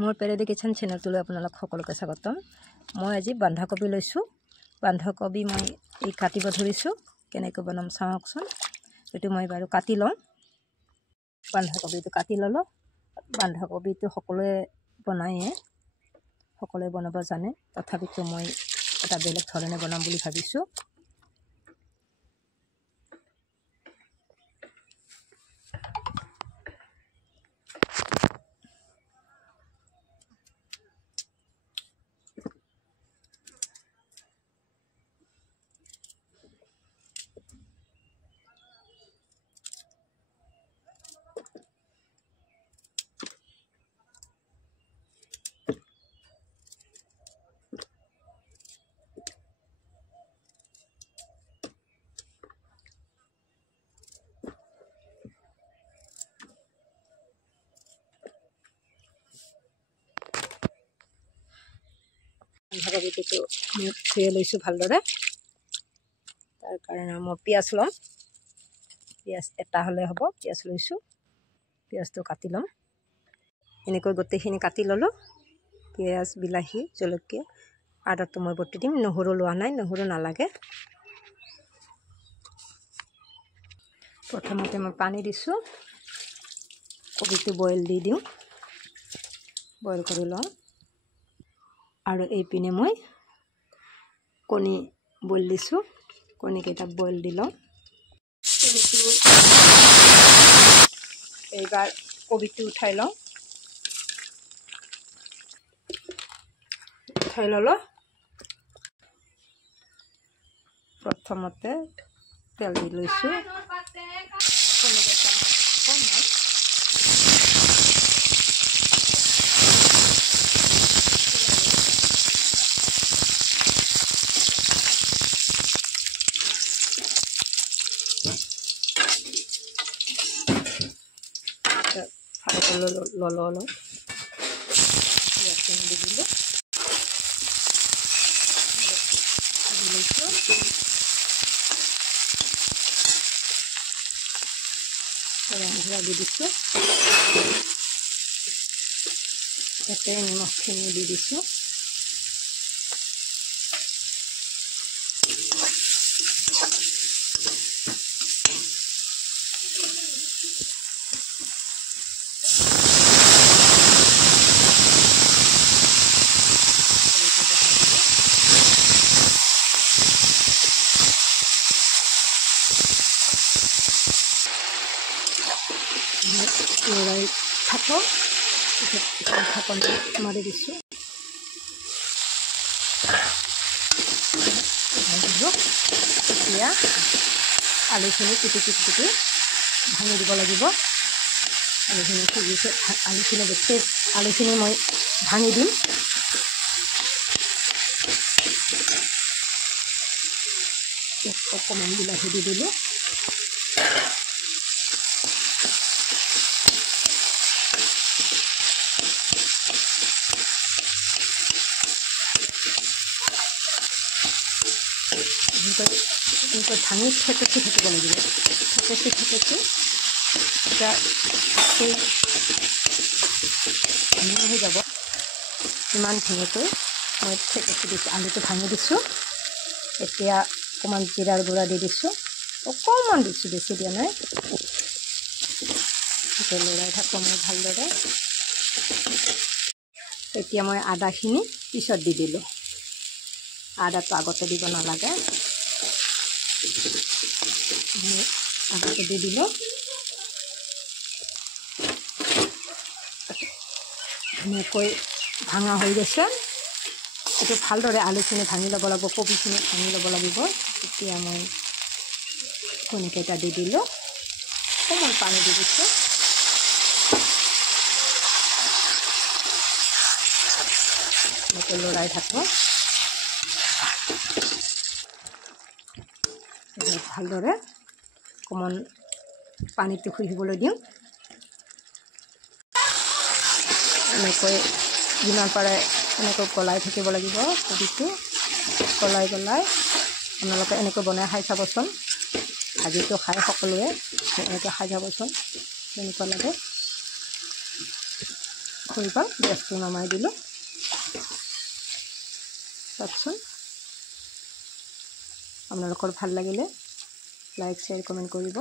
মোৰ পেৰেডি কিচেন চেনেলটোলৈ আপোনালোক সকলোকে স্বাগতম। মই আজি বন্ধাকবি লৈছোঁ। বন্ধাকবি মই এই কাটিব ধৰিছোঁ। কেনেকৈ বনাম চাওকচোন। এইটো মই বাৰু কাটি লওঁ। বন্ধাকবিটো কাটি ল'লোঁ। বন্ধাকবিটো সকলোৱে বনাব জানে, তথাপিতো মই এটা বেলেগ ধৰণে বনাম বুলি ভাবিছোঁ। বন্ধাকবিটো ধুই লৈছোঁ ভালদৰে। তাৰ কাৰণে মই পিঁয়াজ ল'ম। পিঁয়াজ এটা হ'লে হ'ব। পিঁয়াজ লৈছোঁ। পিঁয়াজটো কাটি ল'ম। এনেকৈ গোটেইখিনি কাটি ল'লোঁ। পিঁয়াজ, বিলাহী, জলকীয়া, আদাটো মই বটি দিম। নহৰু লোৱা নাই, নহৰু নালাগে। প্ৰথমতে মই পানী দিছোঁ। কবিটো বইল দি দিওঁ। বইল কৰি লওঁ। আৰু এইপিনে মই কণী বইল দিছোঁ। কণীকেইটা বইল দি লওঁ। এইবাৰ কবিটো উঠাই লওঁ। উঠাই ল'লোঁ। প্ৰথমতে তেল দি লৈছোঁ। ল'লোঁ দি দিলোঁ। দি দিছোঁ। ইয়াতে নিমখখিনি দি দিছোঁ। লৰাই থাকক। ঢাকন মাৰি দিছোঁ। এতিয়া আলুখিনি পিটিকি ভাঙি দিব লাগিব। আলুখিনি সিজিছে। আলুখিনি মই ভাঙি দিম। অকণমান বিলাহী দি দিলোঁ। ভাঙি থেতেকি থাকিব লাগিব। থেতেকি এতিয়া ধুনীয়া হৈ যাব। ইমান ধুনীয়াকৈ মই থেতেকি দিছোঁ। আলুটো ভাঙি দিছোঁ। এতিয়া অকণমান জিৰাৰ গুড়া দি দিছোঁ। অকণমান দিছোঁ, বেছি দিয়া নাই। লৰাই থাকোঁ মই ভালদৰে। এতিয়া মই আদাখিনি পিছত দি দিলোঁ। আদাটো আগতে দিব নালাগে। আগতে দি দিলোঁ। ধুনীয়াকৈ ভাঙা হৈ গৈছে। এইটো ভালদৰে আলুখিনি ভাঙি ল'ব লাগিব। কবিখিনি ভাঙি ল'ব লাগিব। এতিয়া মই কণীকেইটা দি দিলোঁ। অকণমান পানী দি দিছোঁ। এনেকৈ লৰাই থাকোঁ। ভালদৰে অকণমান পানীটো শুহিবলৈ দিওঁ। এনেকৈ যিমান পাৰে এনেকৈ গলাই থাকিব লাগিব। কবিটো গলাই আপোনালোকে এনেকৈ বনাই খাই চাবচোন। ভাজিটো খাই সকলোৱে এনেকৈ খাই চাবচোন, কেনেকুৱা লাগে। হৈ গ'ল, গেছটো নমাই দিলোঁ। চাওকচোন, আপোনালোকৰ ভাল লাগিলে লাইক শ্বেয়াৰ কমেণ্ট কৰিব।